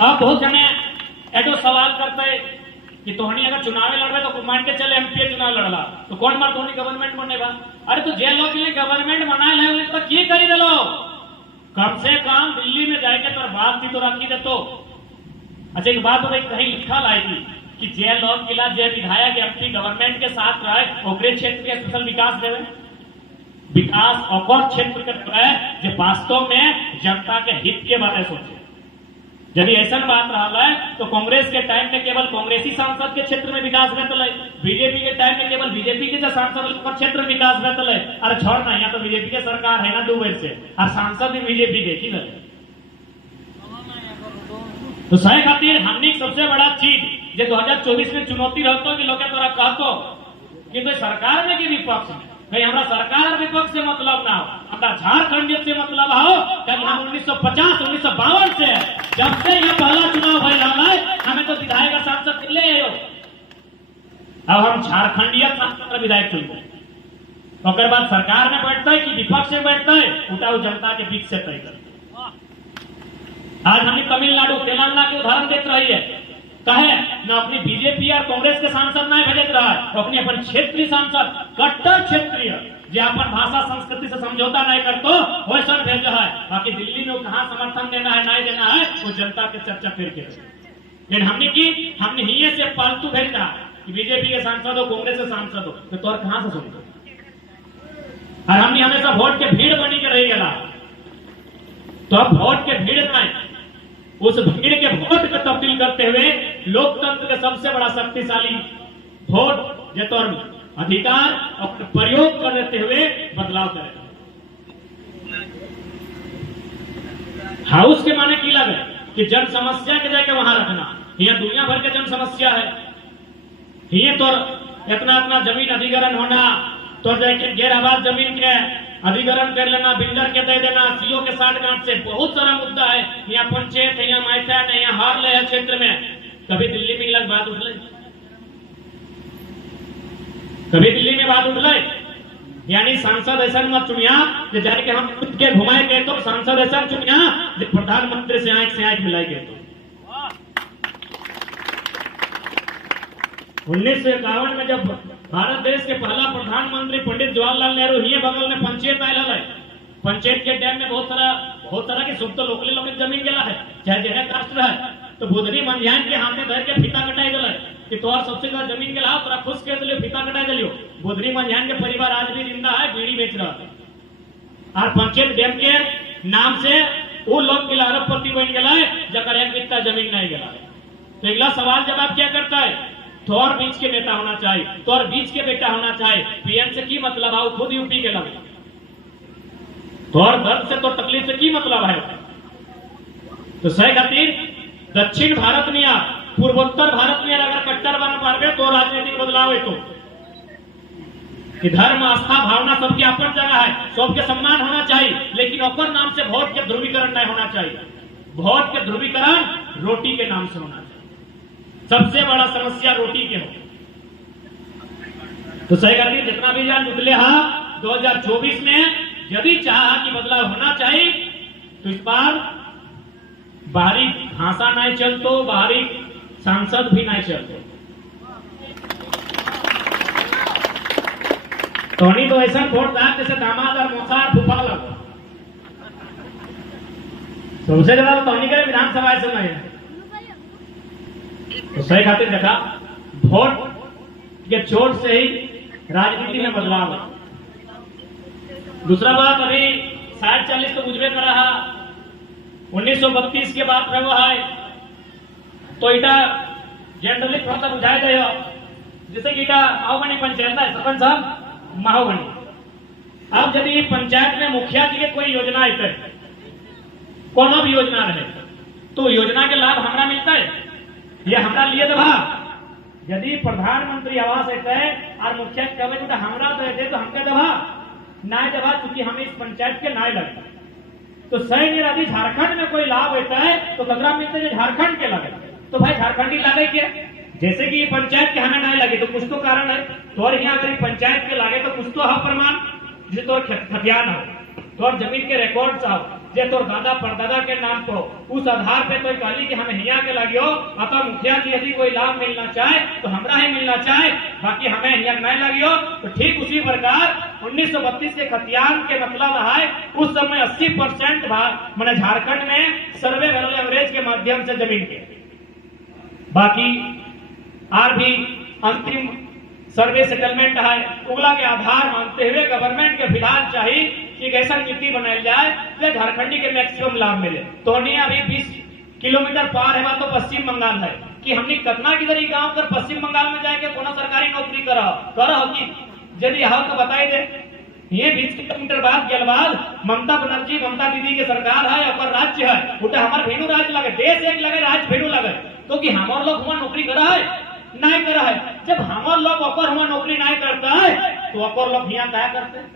अब बहुत जने एडो सवाल करते कि तोहनी अगर चुनाव लड़ तो मान के चले एमपी चुनाव लड़ला तो कौन मार तोहनी गवर्नमेंट बनेगा। अरे तो जे लोग के लिए गवर्नमेंट बनाए है तो की करी दलो, कम से कम दिल्ली में जाके तो बात थी तो रखी दे तो। अच्छा एक बात भाई कहीं लिखा लाएगी कि जे लोग किला जे विधायक एमपी गवर्नमेंट के साथ रहे ओकरे क्षेत्र के स्पेशल विकास देवे, विकास और क्षेत्र के रहे जो वास्तव में जनता के हित के बारे में सोचे। यदि ऐसा बात रहा है तो कांग्रेस के टाइम में केवल कांग्रेसी सांसद के क्षेत्र में विकास भेटल है, बीजेपी के टाइम में केवल बीजेपी के जो सांसद क्षेत्र में विकास भेटल है। अरे छोड़ ना, यहाँ तो बीजेपी के सरकार है ना 2 वर्ष से और सांसद भी बीजेपी के की तो सही खातिर हमने सबसे बड़ा चीज जो 2024 में चुनौती रहता कि लोग तोरा कहतो कि तो सरकार में कि विपक्ष में भाई हमरा सरकार और विपक्ष से मतलब ना हो, हमरा झारखंड से मतलब हो। कभी हम 1950-1952 से जब से यह पहला चुनाव भय रहा है हमें तो विधायक सांसद ले आयो, अब हम झारखंडीय सांसद विधायक चुनते और बाद सरकार में बैठता है कि विपक्ष में बैठता है उठाओ जनता के बीच से तय करते। आज हमें तमिलनाडु तेलंगाना के उदाहरण देते रही है, कहे न अपनी बीजेपी और कांग्रेस के सांसद ना भेजत रहा है, अपने अपन क्षेत्रीय सांसद कट्टर क्षेत्रीय जो अपन भाषा संस्कृति से समझौता नहीं करतो वो सब भेजा है। बाकी दिल्ली में कहाँ समर्थन देना है नहीं देना है वो जनता के चर्चा फिर के। लेकिन हमने ही से पालतू भेजा कि बीजेपी के सांसद हो कांग्रेस के सांसद हो तो तोर कहाँ से सुनते। और हमने हमेशा वोट के भीड़ बनी के रह गया, तो अब वोट के भीड़ में उस भीड़ के वोट को तब्दील करते हुए लोकतंत्र के सबसे बड़ा शक्तिशाली वोट जो तो अधिकार और प्रयोग करते हुए बदलाव करें। हाउस के माने की लगे कि जन समस्या के जाके वहां रखना, यहाँ दुनिया भर के जन समस्या है, ये तो इतना जमीन अधिग्रहण होना, तो जाके गैर आबाद जमीन के अधिग्रहण कर लेना, बिल्डर के दे देना, सीओ के साथ गांठ से बहुत सारा मुद्दा है। यहाँ पंचायत है, यहाँ मायका है, यहाँ हार ले क्षेत्र में। कभी दिल्ली में लग बात उठल, कभी दिल्ली में बात उठल, यानी सांसद ऐसा मत चुनिया जो जाके हम खुद के घुमाए गए तो सांसद ऐसा चुनिया जो प्रधानमंत्री से आंख मिलाई गए। तो 1951 में जब भारत देश के पहला प्रधानमंत्री पंडित जवाहरलाल नेहरू ही बगल में पंचायत आयल है, पंचायत के टाइम में बहुत सारा की सुख तो लोकली लोग जमीन गेला है, चाहे जगह कास्ट है तो बुधनी मंझान के हाथे धर के फीता कटाई दिल कि तोहर सबसे ज्यादा जमीन के तोरा खुश कर दिलियो, फीता कटाई दिलियो। बुधनी मंझान के परिवार आज भी जिंदा है, बीड़ी बेच रहा है। और पंचायत डैम के नाम से वो लोग के अरबपति बन गया है जकर एक बित्ता जमीन नहीं गया है। तो अगला सवाल जवाब क्या करता है, तोर बीच के नेता होना चाहिए, तोर बीच के बेटा होना चाहिए। पीएम से की मतलब है, खुद यूपी के लगे, तोर दर्द से तो तकलीफ से की मतलब है। तो सही खातिर दक्षिण भारत में या पूर्वोत्तर भारत में अगर कट्टर बन पावे तो राजनीतिक बदलाव है। तो कि धर्म आस्था भावना सबकी अपन जगह है, सबके सम्मान होना चाहिए, लेकिन ओकर नाम से वोट के ध्रुवीकरण नहीं होना चाहिए। वोट के ध्रुवीकरण रोटी के नाम से होना चाहिए। सबसे बड़ा समस्या रोटी के हो। तो सही खातिर जितना भी जान जुटले हा 2024 में यदि चाहा कि बदलाव होना चाहिए तो इस बार बाहरी भाषा नहीं चलतो, बाहरी सांसद भी नहीं चलते। तोनी तो ऐसा वोट दाग जैसे दामाद और मोसार फूफा लग सबसे ज्यादा तोनी के विधानसभा समय है। तो सही खातिर देखा वोट के चोट से ही राजनीति में बदलाव है। दूसरा बात अभी 60-40 तो बुझबे कर रहा, 1932 के बाद में वो है तो इटा जनरली थोड़ा सा बुझाया जाए जैसे कि इटा माहोगनी पंचायत है, सरपंच साहब माहोगनी। अब यदि पंचायत में मुखिया जी के कोई योजना है, कोनो भी योजना रहे तो योजना के लाभ हमरा मिलता है, ये हमरा लिए दबा। यदि प्रधानमंत्री आवास है और मुखिया कहे तो हमरा दे तो हमके दबा ना दबा, क्योंकि हमें इस पंचायत के ना लगे। तो सही यदि झारखंड में कोई लाभ होता है तो कदरा मिलता है झारखंड के लगे, तो भाई झारखंडी लागे क्या, जैसे कि पंचायत के हमें नहीं लगे तो कुछ तो कारण है। तो और यहाँ अगर पंचायत के लागे तो कुछ तो है प्रमाण, जिसे तो खतियान हो, तो और जमीन के रिकॉर्ड हो, जे तोर दादा परदादा के नाम पर उस आधार पे तो कहली कि हम हिया के लगियो अतः मुखिया जी यदि कोई लाभ मिलना चाहे तो हमरा ही मिलना चाहे, बाकी हमें हिया नहीं लगियो। तो ठीक उसी प्रकार 1932 के खतियान के मतलब है उस समय 80% मैंने झारखंड में सर्वे वैल्यू एवरेज के माध्यम से जमीन के, बाकी और भी अंतिम सर्वे सेटलमेंट है उगला के आधार मानते हुए गवर्नमेंट के फिलहाल चाहिए कि ऐसा नीति बनाई जाए जो झारखंडी के मैक्सिमम लाभ मिले। तो अभी 20 किलोमीटर पार है तो पश्चिम बंगाल है कि हमने कतना किधर गांव कर पश्चिम बंगाल में जाके कोनो सरकारी नौकरी कर कि यदि हाल तो बताई दे। ये 20 किलोमीटर बाद के बाद ममता बनर्जी ममता दीदी के सरकार है और राज्य है उठे हमारे भेनू राज्य लगे, देश एक लगे, राज्य भेनू लगे, तो कि हमारे लोग हुआ नौकरी करा है नहीं करा है। जब हमारे लोग अपर हुआ नौकरी नहीं करता है तो अपर लोग यहाँ क्या करते हैं।